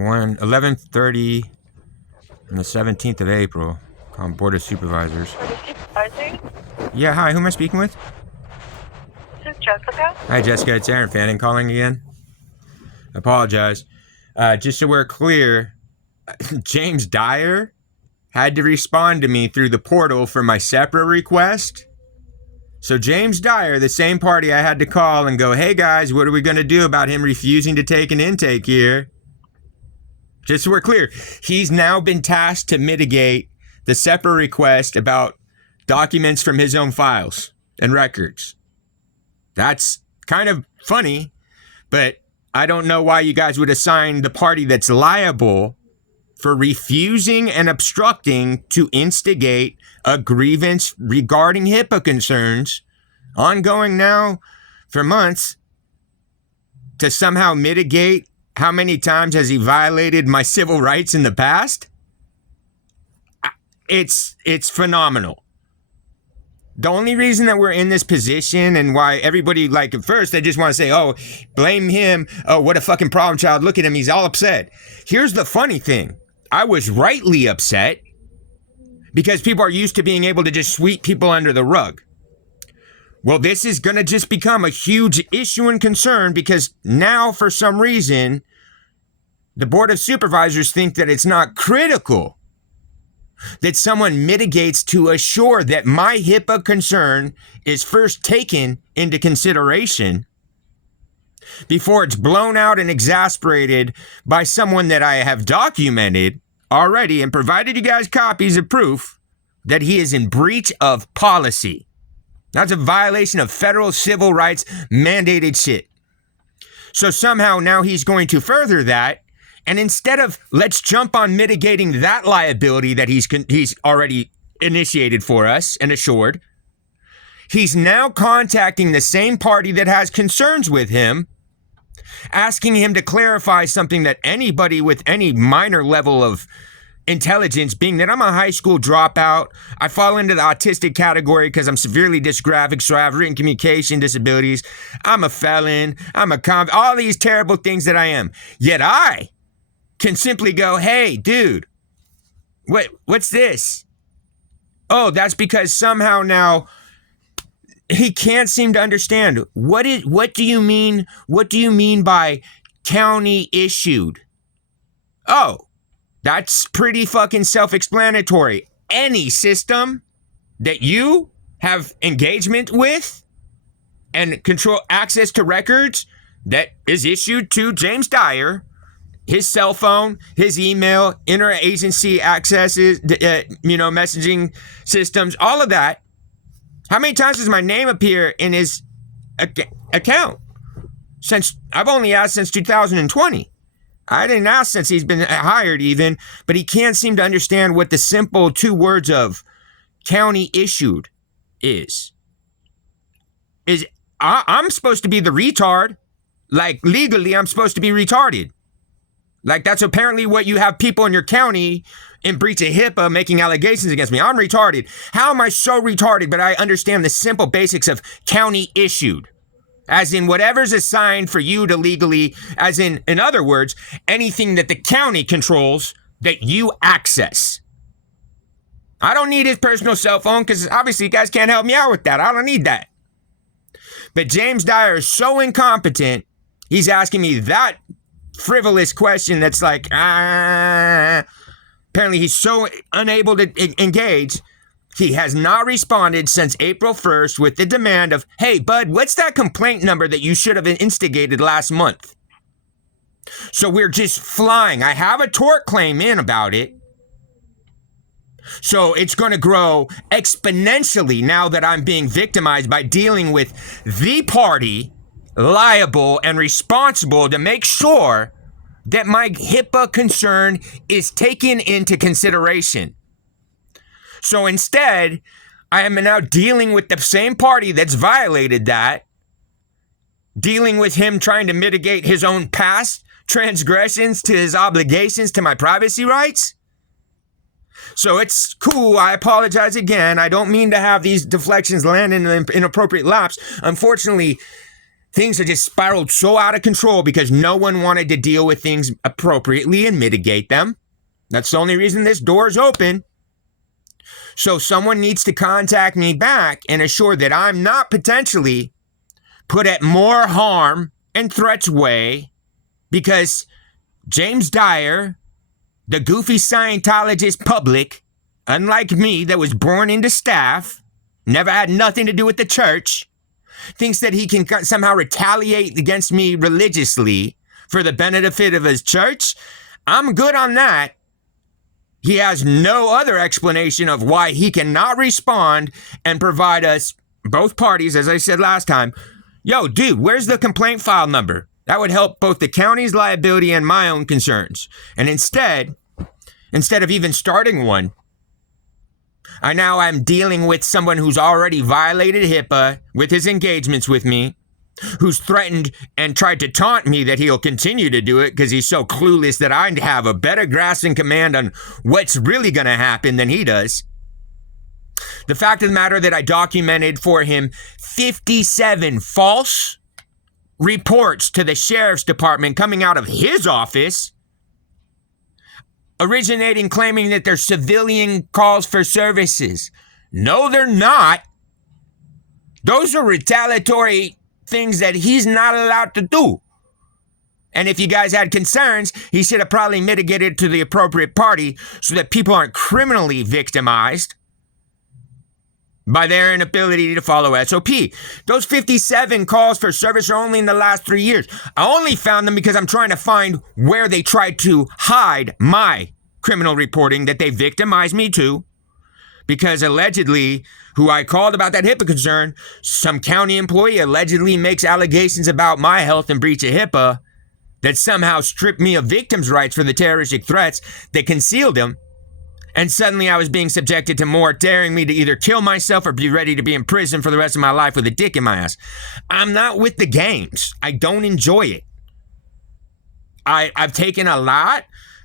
11:30 on the 17th of April. On Board of Supervisors. Yeah, hi, who am I speaking with? This is Jessica. Hi, Jessica, it's Aaron Fanning calling again. I apologize. Just so we're clear, James Dyer had to respond to me through the portal for my separate request. So James Dyer, the same party I had to call and go, hey guys, what are we going to do about him refusing to take an intake here? Just so we're clear, he's now been tasked to mitigate the separate request about documents from his own files and records. That's kind of funny, but I don't know why you guys would assign the party that's liable for refusing and obstructing to instigate a grievance regarding HIPAA concerns, ongoing now for months, to somehow mitigate how many times has he violated my civil rights in the past? It's phenomenal. The only reason that we're in this position and why everybody, like, at first they just want to say, oh, blame him. Oh, what a fucking problem child. Look at him. He's all upset. Here's the funny thing. I was rightly upset because people are used to being able to just sweep people under the rug. Well, this is going to just become a huge issue and concern because now, for some reason, the Board of Supervisors think that it's not critical that someone mitigates to assure that my HIPAA concern is first taken into consideration before it's blown out and exasperated by someone that I have documented already and provided you guys copies of proof that he is in breach of policy. That's a violation of federal civil rights mandated shit. So somehow now he's going to further that. And instead of let's jump on mitigating that liability that he's already initiated for us and assured, he's now contacting the same party that has concerns with him, asking him to clarify something that anybody with any minor level of intelligence, being that I'm a high school dropout, I fall into the autistic category because I'm severely dysgraphic, so I have written communication disabilities, I'm a felon, I'm a all these terrible things that I am. Yet I can simply go, hey, dude, what's this? Oh, that's because somehow now he can't seem to understand. What do you mean? What do you mean by county issued? Oh, that's pretty fucking self-explanatory. Any system that you have engagement with and control access to records that is issued to James Dyer, his cell phone, his email, interagency accesses, messaging systems, all of that. How many times does my name appear in his account? I've only asked since 2020. I didn't ask since he's been hired even, but he can't seem to understand what the simple two words of county issued is. I'm supposed to be the retard. Like legally, I'm supposed to be retarded. Like, that's apparently what you have people in your county in breach of HIPAA making allegations against me. I'm retarded. How am I so retarded? But I understand the simple basics of county issued. As in whatever's assigned for you to legally, as in other words, anything that the county controls that you access. I don't need his personal cell phone because obviously you guys can't help me out with that. I don't need that. But James Dyer is so incompetent, he's asking me that frivolous question that's like, apparently he's so unable to engage. He has not responded since April 1st with the demand of, hey, bud, what's that complaint number that you should have instigated last month? So we're just flying. I have a tort claim in about it. So it's going to grow exponentially now that I'm being victimized by dealing with the party liable and responsible to make sure that my HIPAA concern is taken into consideration. So instead, I am now dealing with the same party that's violated that, dealing with him trying to mitigate his own past transgressions to his obligations to my privacy rights. So it's cool. I apologize again. I don't mean to have these deflections land in an inappropriate laps. Unfortunately, things are just spiraled so out of control because no one wanted to deal with things appropriately and mitigate them. That's the only reason this door is open. So someone needs to contact me back and assure that I'm not potentially put at more harm and threats way because James Dyer, the goofy Scientologist public, unlike me that was born into staff, never had nothing to do with the church, thinks that he can somehow retaliate against me religiously for the benefit of his church. I'm good on that. He has no other explanation of why he cannot respond and provide us, both parties, as I said last time, yo, dude, where's the complaint file number? That would help both the county's liability and my own concerns. And instead of even starting one, I now am dealing with someone who's already violated HIPAA with his engagements with me, who's threatened and tried to taunt me that he'll continue to do it because he's so clueless that I have a better grasp and command on what's really going to happen than he does. The fact of the matter that I documented for him 57 false reports to the sheriff's department coming out of his office, originating claiming that they're civilian calls for services. No, they're not. Those are retaliatory things that he's not allowed to do. And if you guys had concerns, he should have probably mitigated to the appropriate party so that people aren't criminally victimized by their inability to follow SOP. Those 57 calls for service are only in the last 3 years. I only found them because I'm trying to find where they tried to hide my criminal reporting that they victimized me to. Because allegedly, who I called about that HIPAA concern, some county employee allegedly makes allegations about my health and breach of HIPAA that somehow stripped me of victims' rights for the terroristic threats that concealed them. And suddenly I was being subjected to more, daring me to either kill myself or be ready to be in prison for the rest of my life with a dick in my ass. I'm not with the games. I don't enjoy it. I've taken a lot.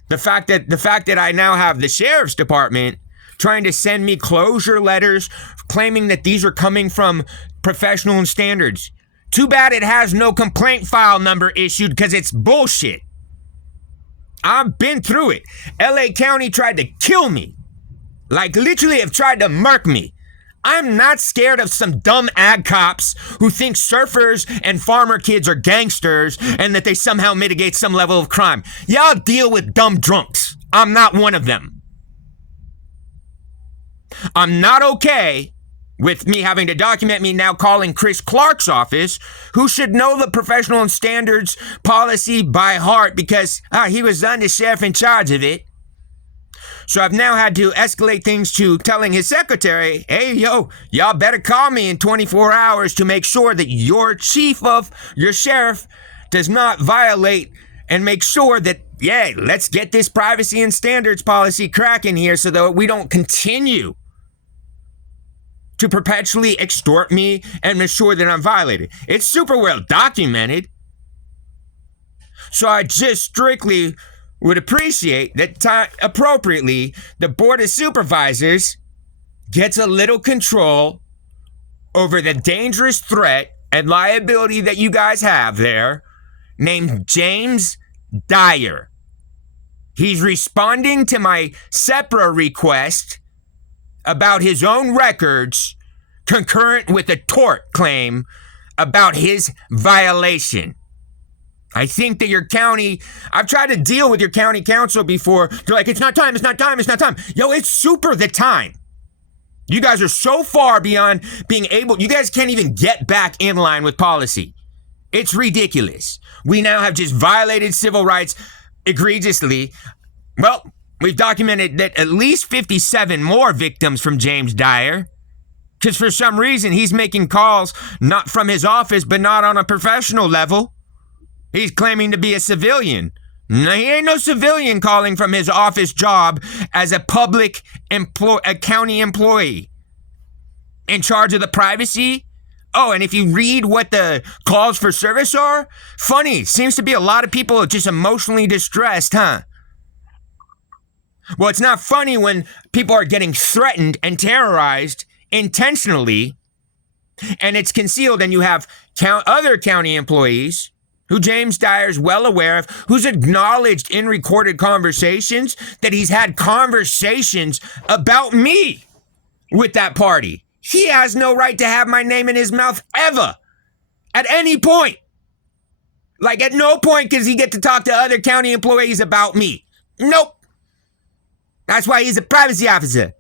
The fact that I now have the sheriff's department trying to send me closure letters claiming that these are coming from professional standards. Too bad it has no complaint file number issued because it's bullshit. I've been through it. LA County tried to kill me. Like literally have tried to murk me. I'm not scared of some dumb ag cops who think surfers and farmer kids are gangsters and that they somehow mitigate some level of crime. Y'all deal with dumb drunks. I'm not one of them. I'm not okay with me having to document me now calling Chris Clark's office, who should know the professional and standards policy by heart because he was the undersheriff in charge of it. So I've now had to escalate things to telling his secretary, hey, yo, y'all better call me in 24 hours to make sure that your sheriff does not violate and make sure that, yeah, let's get this privacy and standards policy cracking here so that we don't continue to perpetually extort me and ensure that I'm violated. It's super well documented. So I just strictly would appreciate that appropriately the Board of Supervisors gets a little control over the dangerous threat and liability that you guys have there named James Dyer. He's responding to my SEPRA request about his own records concurrent with a tort claim about his violation. I think that your county, I've tried to deal with your county council before. They're like, it's not time. Yo, it's super the time. You guys are so far beyond being able, you guys can't even get back in line with policy. It's ridiculous. We now have just violated civil rights egregiously. Well, we've documented that at least 57 more victims from James Dyer. Because for some reason, he's making calls not from his office, but not on a professional level. He's claiming to be a civilian. No, he ain't no civilian calling from his office job as a a county employee in charge of the privacy. Oh, and if you read what the calls for service are, funny, seems to be a lot of people just emotionally distressed, huh? Well, it's not funny when people are getting threatened and terrorized intentionally and it's concealed, and you have other county employees who James Dyer's well aware of, who's acknowledged in recorded conversations that he's had conversations about me with that party. He has no right to have my name in his mouth ever, at any point. Like, at no point does he get to talk to other county employees about me. Nope. That's why he's a privacy officer.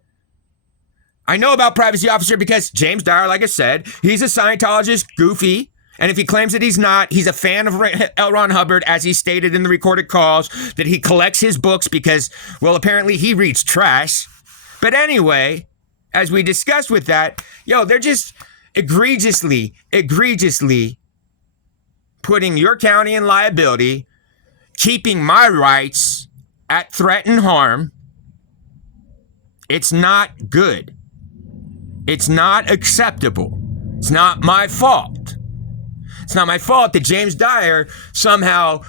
I know about privacy officer because James Dyer, like I said, he's a Scientologist, goofy. And if he claims that he's not, he's a fan of L. Ron Hubbard, as he stated in the recorded calls, that he collects his books because, well, apparently he reads trash. But anyway, as we discussed with that, they're just egregiously putting your county in liability, keeping my rights at threat and harm. It's not good. It's not acceptable. It's not my fault. It's not my fault that James Dyer somehow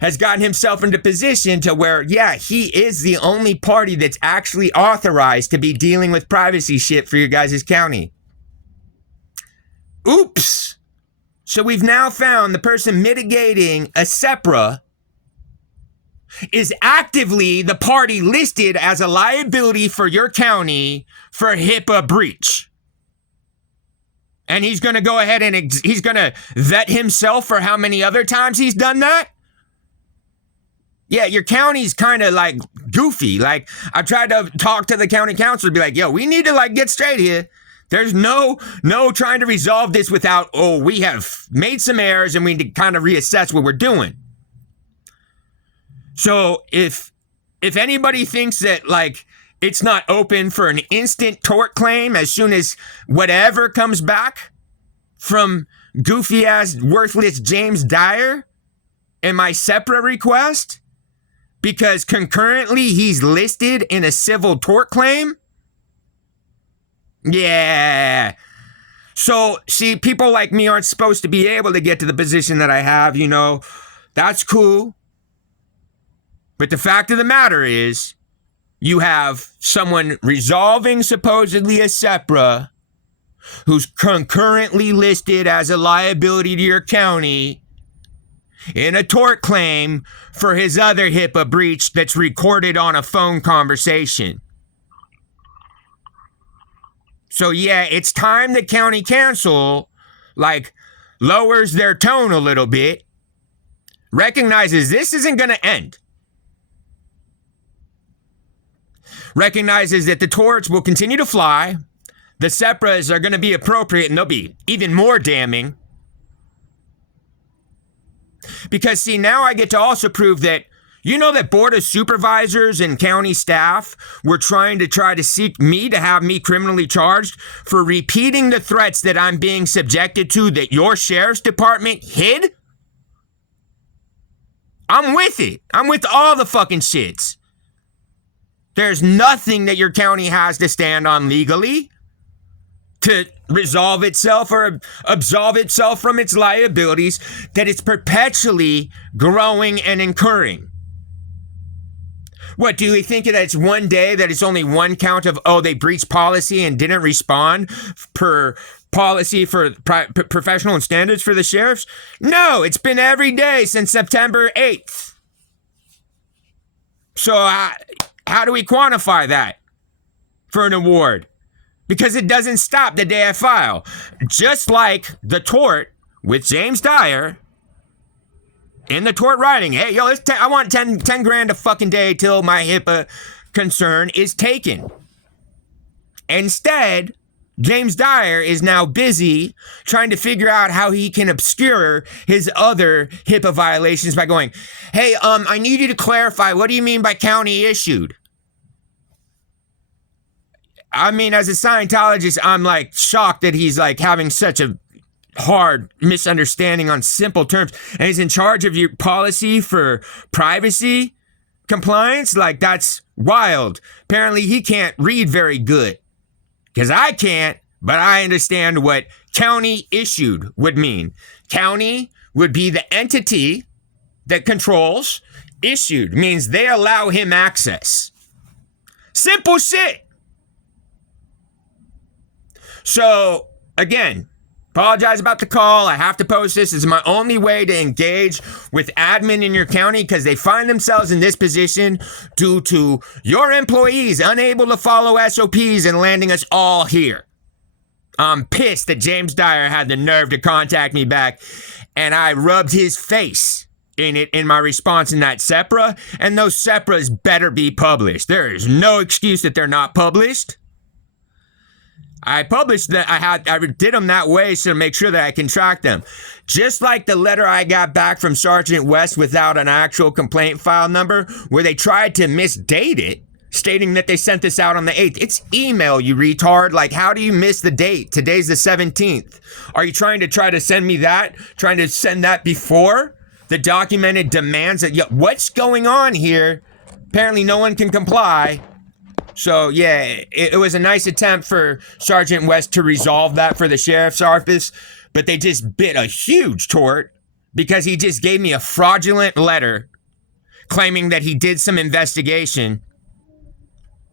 has gotten himself into position to where, he is the only party that's actually authorized to be dealing with privacy shit for your guys' county. Oops. So we've now found the person mitigating a SEPRA is actively the party listed as a liability for your county for HIPAA breach. And he's going to go ahead and he's going to vet himself for how many other times he's done that? Yeah, your county's kind of like goofy. Like, I tried to talk to the county council to be like, we need to get straight here. There's no trying to resolve this without, we have made some errors and we need to kind of reassess what we're doing. So if anybody thinks that it's not open for an instant tort claim as soon as whatever comes back from goofy ass worthless James Dyer and my SEPRA request, because concurrently he's listed in a civil tort claim. Yeah. So see, people like me aren't supposed to be able to get to the position that I have, that's cool. But the fact of the matter is, you have someone resolving supposedly a SEPRA who's concurrently listed as a liability to your county in a tort claim for his other HIPAA breach that's recorded on a phone conversation. So it's time the county council lowers their tone a little bit, recognizes this isn't going to end. Recognizes that the torts will continue to fly, the SEPRAs are going to be appropriate, and they'll be even more damning. Because, see, now I get to also prove that, that Board of Supervisors and county staff were trying to seek me to have me criminally charged for repeating the threats that I'm being subjected to that your sheriff's department hid? I'm with it. I'm with all the fucking shits. There's nothing that your county has to stand on legally to resolve itself or absolve itself from its liabilities that it's perpetually growing and incurring. What, do we think that it's one day that it's only one count of, they breached policy and didn't respond per policy for professional and standards for the sheriffs? No, it's been every day since September 8th. So how do we quantify that for an award? Because it doesn't stop the day I file. Just like the tort with James Dyer in the tort writing. Hey, I want 10 grand a fucking day till my HIPAA concern is taken. Instead, James Dyer is now busy trying to figure out how he can obscure his other HIPAA violations by going, hey, I need you to clarify, what do you mean by county issued? I mean, as a Scientologist, I'm shocked that he's having such a hard misunderstanding on simple terms. And he's in charge of your policy for privacy compliance. That's wild. Apparently he can't read very good. Because I can't, but I understand what county issued would mean. County would be the entity that controls. Issued means they allow him access. Simple shit. So again, apologize about the call. I have to post this. It's my only way to engage with admin in your county because they find themselves in this position due to your employees unable to follow SOPs and landing us all here. I'm pissed that James Dyer had the nerve to contact me back, and I rubbed his face in it in my response in that SEPRA, and those SEPRAs better be published. There is no excuse that they're not published. I published that I did them that way so to make sure that I can track them. Just like the letter I got back from Sergeant West without an actual complaint file number, where they tried to misdate it, stating that they sent this out on the 8th. It's email, you retard. Like, how do you miss the date? Today's the 17th. Are you trying to send me that? Trying to send that before the documented demands that, what's going on here? Apparently no one can comply. So, yeah, it was a nice attempt for Sergeant West to resolve that for the sheriff's office, but they just bit a huge tort because he just gave me a fraudulent letter claiming that he did some investigation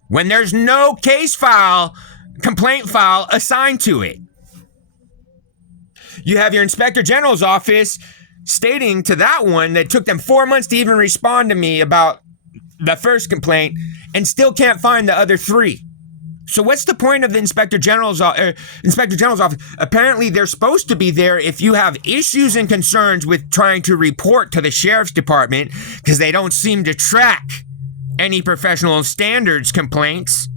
when there's no case file, complaint file assigned to it. You have your Inspector General's office stating to that one that it took them 4 months to even respond to me about the first complaint and still can't find the other 3. So what's the point of the Inspector General's office? Apparently they're supposed to be there if you have issues and concerns with trying to report to the Sheriff's Department because they don't seem to track any professional standards complaints,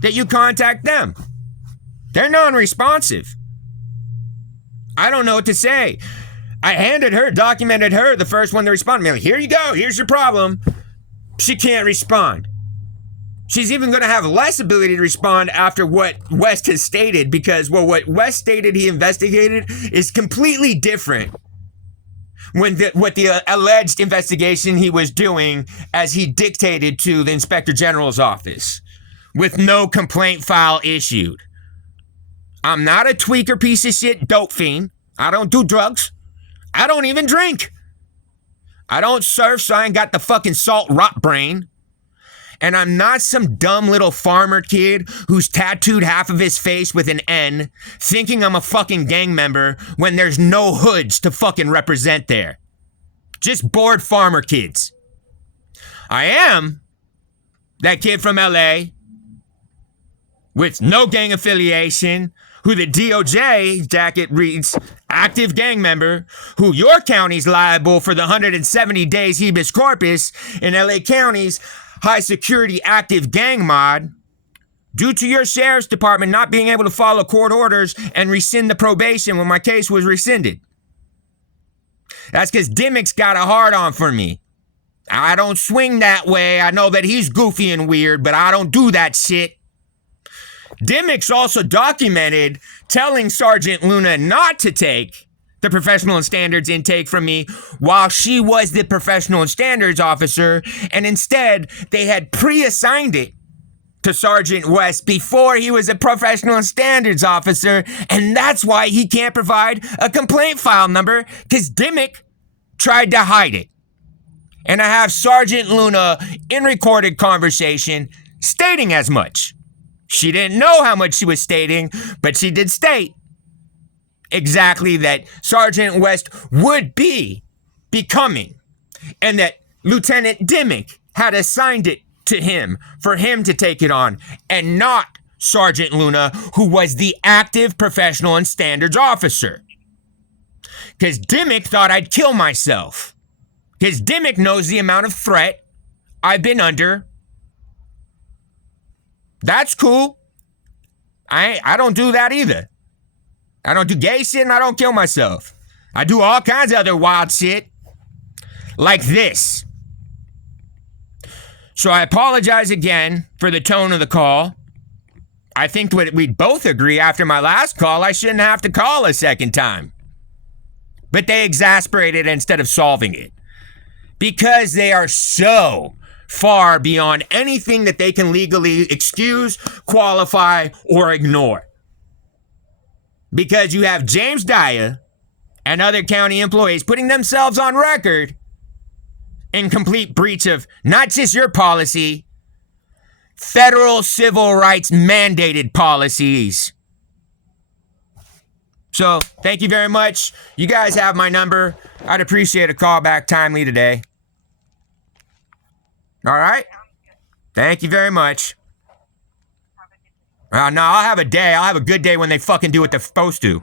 that you contact them. They're non-responsive. I don't know what to say. I documented her, the first one to respond. I'm like, here you go, here's your problem. She can't respond. She's even going to have less ability to respond after what West has stated because, well, what West stated he investigated is completely different what the alleged investigation he was doing as he dictated to the Inspector General's office with no complaint file issued. I'm not a tweaker piece of shit dope fiend. I don't do drugs. I don't even drink. I don't surf, so I ain't got the fucking salt rot brain. And I'm not some dumb little farmer kid who's tattooed half of his face with an N, thinking I'm a fucking gang member when there's no hoods to fucking represent there. Just bored farmer kids. I am that kid from LA with no gang affiliation, who the DOJ jacket reads active gang member, who your county's liable for the 170 days habeas corpus in LA County's high security active gang mod due to your sheriff's department not being able to follow court orders and rescind the probation when my case was rescinded. That's because Dimmick's got a hard on for me. I don't swing that way. I know that he's goofy and weird, but I don't do that shit. Dimmick's also documented telling Sergeant Luna not to take the professional and standards intake from me while she was the professional and standards officer, and instead they had pre-assigned it to Sergeant West before he was a professional and standards officer, and that's why he can't provide a complaint file number, because Dimmick tried to hide it. And I have Sergeant Luna in recorded conversation stating as much. She didn't know how much she was stating, but she did state exactly that Sergeant West would be becoming, and that Lieutenant Dimmick had assigned it to him for him to take it on, and not Sergeant Luna, who was the active professional and standards officer. Because Dimmick thought I'd kill myself. Because Dimmick knows the amount of threat I've been under. That's cool. I don't do that either. I don't do gay shit and I don't kill myself. I do all kinds of other wild shit. Like this. So I apologize again for the tone of the call. I think we'd both agree after my last call I shouldn't have to call a second time. But they exasperated instead of solving it. Because they are so far beyond anything that they can legally excuse, qualify, or ignore. Because you have James Dyer and other county employees putting themselves on record in complete breach of not just your policy, federal civil rights mandated policies. So, thank you very much. You guys have my number. I'd appreciate a call back timely today. All right? Thank you very much. No, I'll have a day. I'll have a good day when they fucking do what they're supposed to.